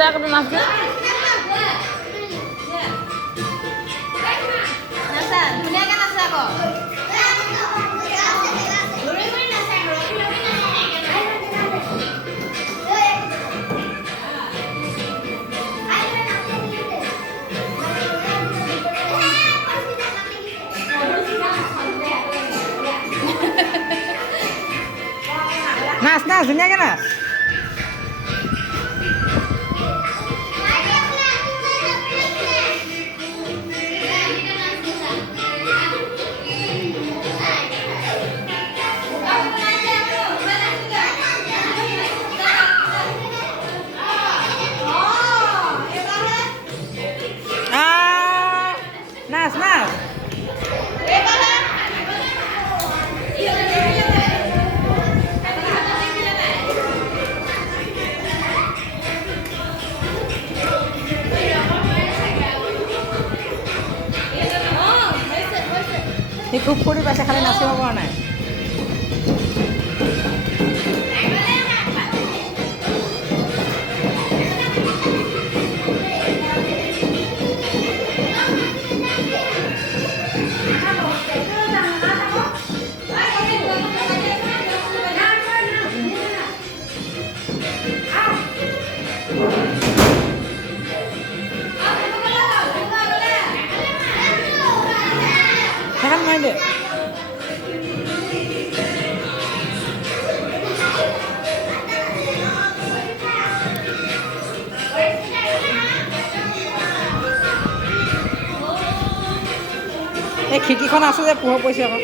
বেয়া কৰি নাচ দে নাচা ধুনীয়াকৈ নাচা আকৌ নাচ নাচ ধুনীয়াকৈ নাচ নাচ নাচ সি খুব ফূৰ্তি পাইছে খালি নাচিব পৰা নাই সেইখন মাৰি দে এই খিৰিকীখন আছে যে পোহৰ পৰিছে আকৌ